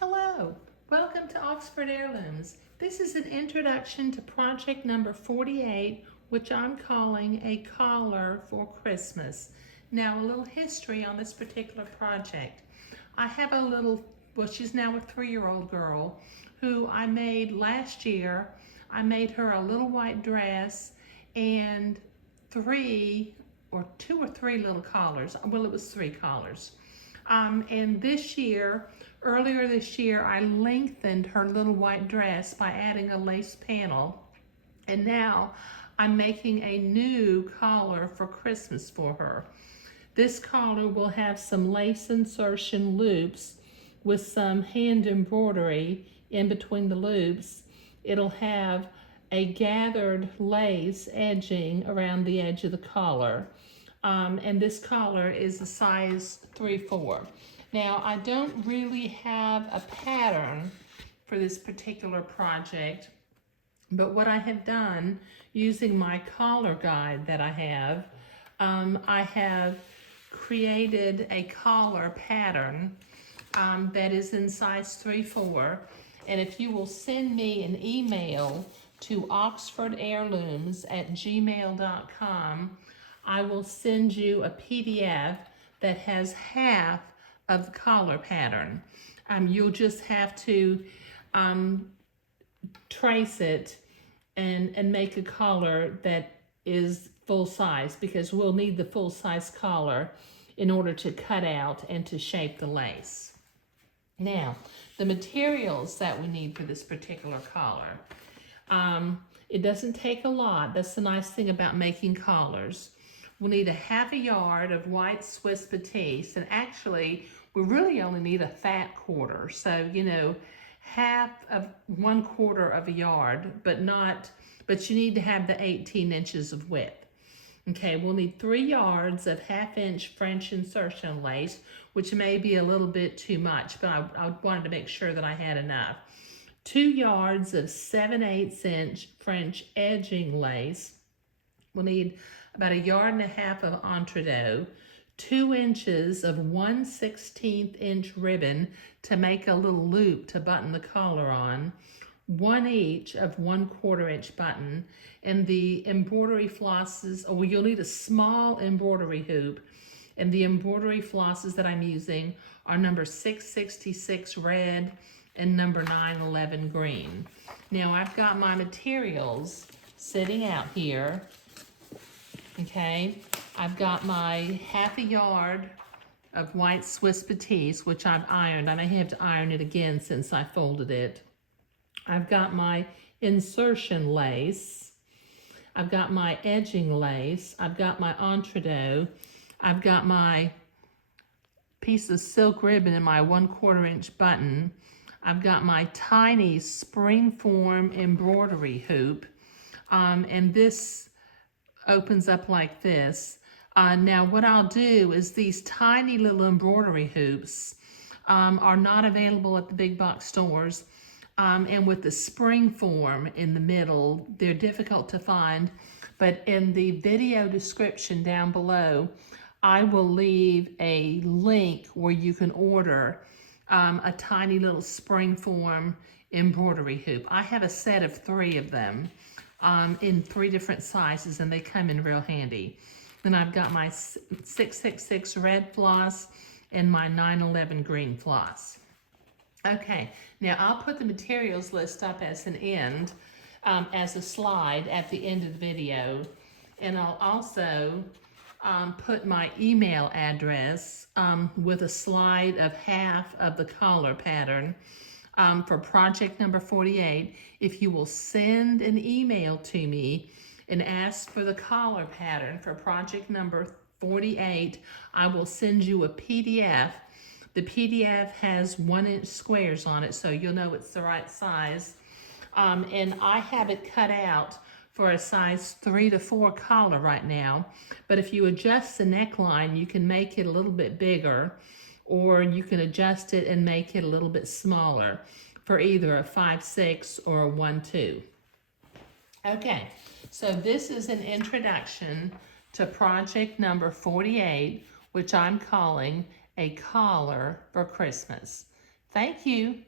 Hello, welcome to Oxford Heirlooms. This is an introduction to project number 48, which I'm calling a collar for Christmas. Now, a little history on this particular project. I have a little, she's now a 3-year-old girl who I made last year. I made her a little white dress and two or three little collars. Well, it was 3 collars. And earlier this year, I lengthened her little white dress by adding a lace panel. And now I'm making a new collar for Christmas for her. This collar will have some lace insertion loops with some hand embroidery in between the loops. It'll have a gathered lace edging around the edge of the collar. And this collar is a size 3/4. Now, I don't really have a pattern for this particular project, but what I have done using my collar guide that I have created a collar pattern that is in size 3/4. And if you will send me an email to oxfordheirlooms@gmail.com, I will send you a PDF that has half of the collar pattern. You'll just have to trace it and make a collar that is full size, because we'll need the full size collar in order to cut out and to shape the lace. Now, the materials that we need for this particular collar. It doesn't take a lot. That's the nice thing about making collars. We'll need a 1/2 yard of white Swiss batiste, and actually we really only need a fat quarter. So, 1/4 of a yard, but you need to have the 18 inches of width. Okay, we'll need 3 yards of 1/2 inch French insertion lace, which may be a little bit too much, but I wanted to make sure that I had enough. 2 yards of 7/8 inch French edging lace. We'll need about 1.5 yards of entredeaux, 2 inches of 1/16 inch ribbon to make a little loop to button the collar on, 1 each of 1/4 inch button, and the embroidery flosses, you'll need a small embroidery hoop, and the embroidery flosses that I'm using are number 666 red and number 911 green. Now, I've got my materials sitting out here. Okay, I've got my 1/2 yard of white Swiss batiste, which I've ironed. I may have to iron it again since I folded it. I've got my insertion lace. I've got my edging lace. I've got my entredeaux. I've got my piece of silk ribbon in my 1/4 inch button. I've got my tiny springform embroidery hoop, and this opens up like this. Now what I'll do is these tiny little embroidery hoops are not available at the big box stores, and with the spring form in the middle, they're difficult to find, but in the video description down below, I will leave a link where you can order a tiny little spring form embroidery hoop. I have a set of 3 of them in 3 different sizes, and they come in real handy. Then I've got my 666 red floss and my 911 green floss. Okay, now I'll put the materials list up as an end, as a slide at the end of the video, and I'll also put my email address with a slide of half of the collar pattern for project number 48. If you will send an email to me and ask for the collar pattern for project number 48, I will send you a PDF. The PDF has 1-inch squares on it, so you'll know it's the right size. And I have it cut out for a size 3 to 4 collar right now. But if you adjust the neckline, you can make it a little bit bigger, or you can adjust it and make it a little bit smaller for either a 5/6 or a 1/2. Okay, so this is an introduction to project number 48, which I'm calling a collar for Christmas. Thank you.